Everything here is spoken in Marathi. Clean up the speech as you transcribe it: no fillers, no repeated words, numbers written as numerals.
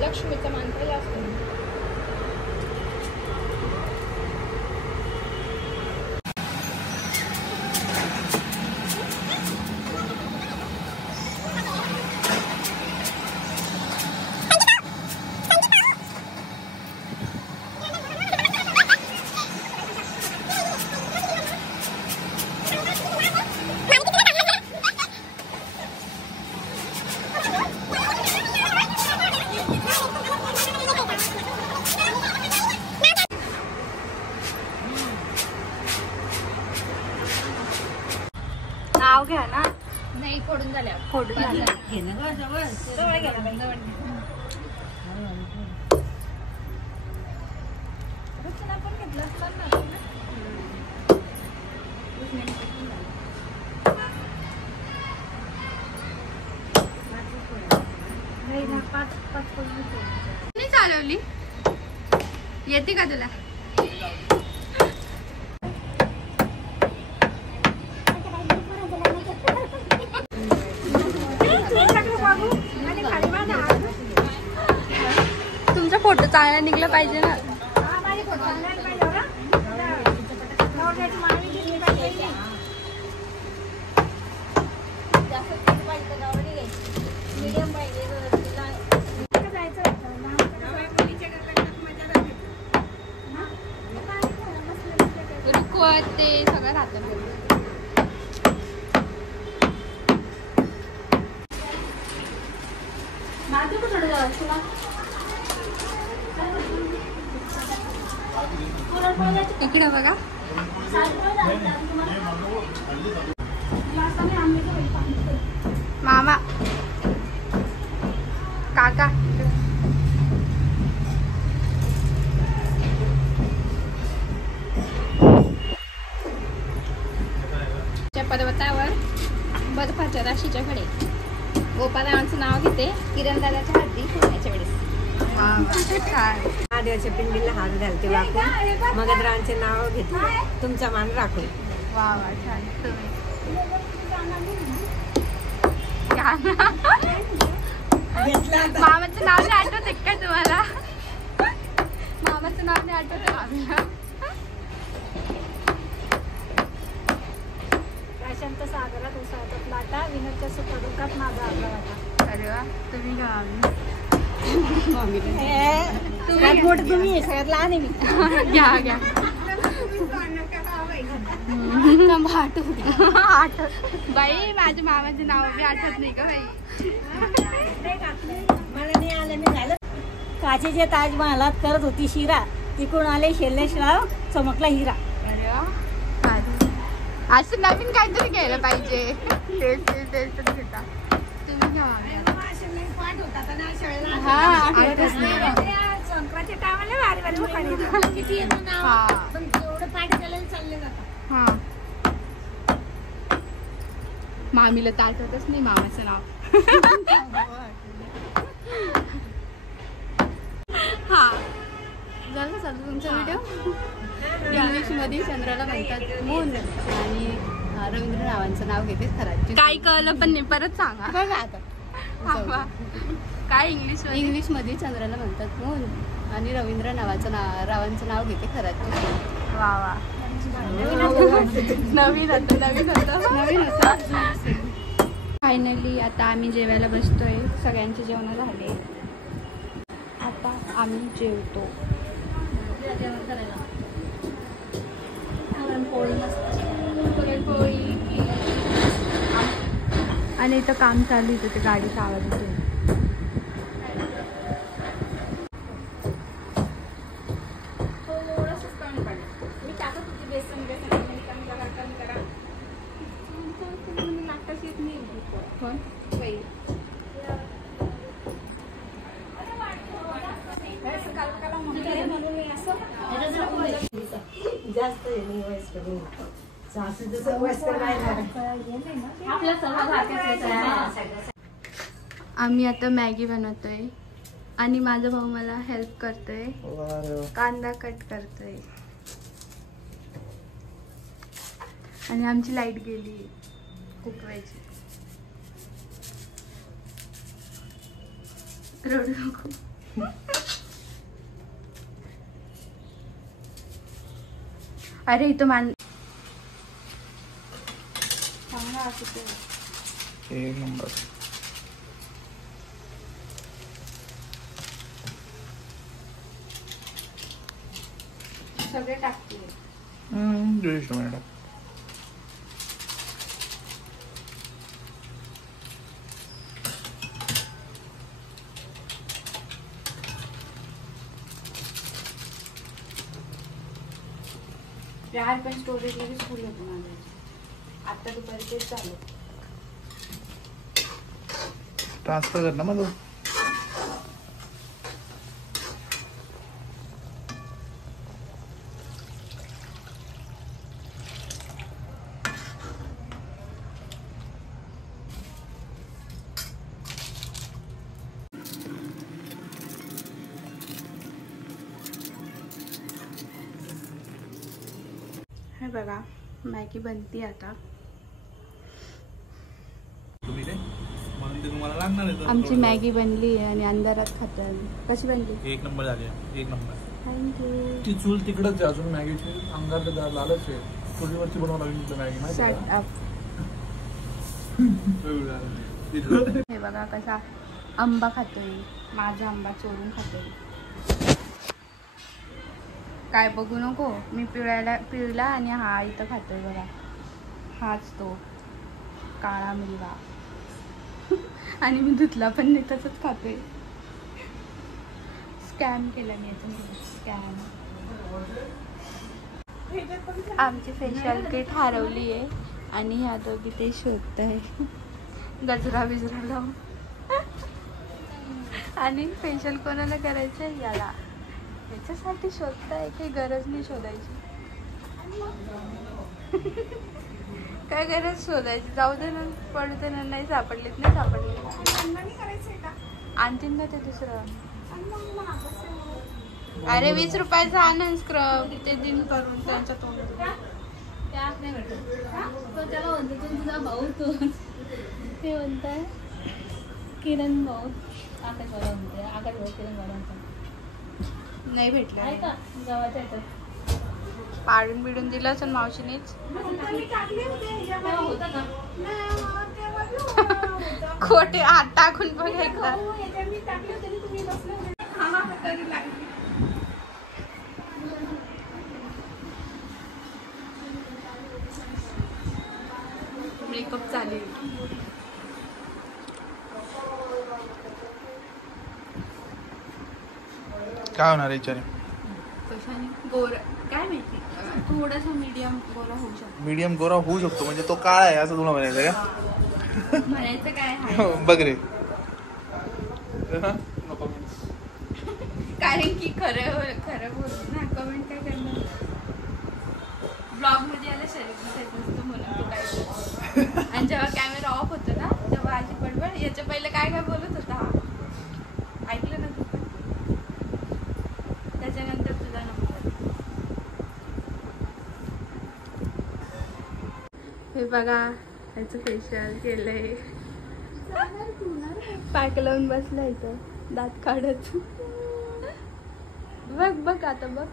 लक्ष्मीचा मान पहिला असतो. नाव घ्या ना. नाही फोडून झाल्या. फोडून झाल्या. घे ना गं जवळ. जवळ गेला बाई. जवळ. रचना पण घेतलं असतं ना. नाही चालवली. येते का तुला? तुमचा फोटो चांगला निघला पाहिजे ना. ते सगळं राहतं. इकडे बघा. मामा काका पर्वतावर बर्फाच्या राशीच्या कडे गोपालरावांचं नाव घेते किरण दादाच्या हाती फोडण्याच्या वेळेस. महादेवाच्या पिंडीला हात घालते वाकून, मगधरावांचे नाव घेते तुमचा मान राखून. वा वा छान. मामाचं नाव नाही आठवत का तुम्हाला? मामाचं नाव नाही आठवत आम्हाला. प्रशांत सागरात उसाळतात लाटा, विनोदच्या सुखदुःखात माझा आपला वाटा. अरे वा. तुम्ही घ्या. तुम्ही सगळ्यात लहान आहे मी. घ्या घ्या. बाई माझ्या मामाचे नाव मी आठवत नाही का बाई. मला नाही आलं मी झालं. काचेच्या ताजमहालात करत होती शिरा, तिकडून आले शैलेशराव चमकला हिरा. अरे वा. असं नवीन काहीतरी घ्यायला पाहिजे. तेच घेता तुम्ही घ्या. हा संक्रांतीच्या टायमाला भारी भारी किती येतं ना. पण एवढं पाठ केलं चालले जातं. हा मामीला तर आठवतच नाही मामाचं नाव. हा झालं चालू तुमचा व्हिडिओ. इंग्लिश मध्ये चंद्राला म्हणतात मून आणि रवींद्रनावांचं नाव घेते खरं. काही कळलं पण नाही. परत सांगा बघा आता. काय इंग्लिश मध्ये चंद्राला म्हणतात मून आणि रवींद्रनावांचं नाव घेते खरं. वा वा. नवीन होतं. फायनली आता आम्ही जेवायला बसतोय. सगळ्यांचे जेवण झाले. आता आम्ही जेवतो. आणि इथं काम चालू होतं. ते गाडीचा आवाज येतो. जास्त आपला स्वभाव आम्ही आता मॅगी बनवतोय आणि माझा भाऊ मला हेल्प करतोय, कांदा कट करतोय आणि आमची लाईट गेली खूप वेळची. रडू नको. अरे इथं चांगला असतो. एक नंबर. सगळे टाकते. जोश मॅडम. यार पण स्टोरेज लगेच फुल होतं माझं. आता दुपारी तेच चालू. ट्रान्सफर कर ना मग. हे बघा मॅगी बनती आता. तुम्ही काय म्हणून ते तुम्हाला लागणार आहे. आमची मॅगी बनली आणि अंधारात खातात. कशी बनली? एक नंबर झाली. एक नंबर. थँक्यू. ती चूल तिकडच आहे अजून मॅगीची. अंगार लालच आहे. चुलीवरची बनवावं लागेल तुला मॅगी माहिती आहे का? हे बघा कसा आंबा खातोय. माझा आंबा चोरून खातोय. काय बघू नको. मी पिळला आणि हा इथं खातोय बघा. हाच तो काळा मुलगा. आणि मी धुतला पण नाही तसंच खातोय. स्कॅम केला मी याच्यामध्ये. स्कॅम. आमची फेशियल किट हरवली आहे आणि ह्या दोघी ते शोधत आहे गजरा बिजरा लावून. आणि फेशियल कोणाला करायचं आहे? याला. याच्यासाठी शोधताय काही गरज नाही शोधायची. काय गरज शोधायची? जाऊ दे ना. पडू दे ना. नाही सापडलीत. नाही सापडली. आणतील ना ते दुसरं. अरे 20 रुपयाचा आनंद स्क्रब ते दिन करून त्यांच्या तोंडात. त्याच नाही भेटत. तो त्याला म्हणतो तू तुझा भाऊ तो. ते म्हणताय किरण भाऊ. आकाश भाऊ म्हणते. आकाश भाऊ किरण भाऊ म्हणतात. नाही भेटलं. आहे का गावाच्या ह्याच्यात? पाडून बिडून दिलं असेल मावशीनेच. होतं का? खोटे हात टाकून बघायचा. मेकअप चालेल. काय होणार विचारे? कशाने? गोरा काय माहिती. थोडासा मीडियम गोरा होऊ शकतो. मीडियम गोरा होऊ शकतो म्हणजे तो काळा आहे असं तुला म्हणायचं का? म्हणायचं काय आहे? बघ रे. कारण की खरं खरं बोलू ना. कमेंट काय करणार? ब्लॉग मध्ये याला शरीर दिसत नसतं म्हणून तो काय. आणि जेव्हा कॅमेरा ऑफ होतो ना तेव्हा आजी बडबड. याच्या पहिले काय काय बोलत होता हा. ऐकलं ना तू पण? त्याच्यानंतर तुझा नंबर. हे बघा याचं फेशियल केलंय. पॅक लावून बसला इथं दात काढत. बघ बघ आता बघ.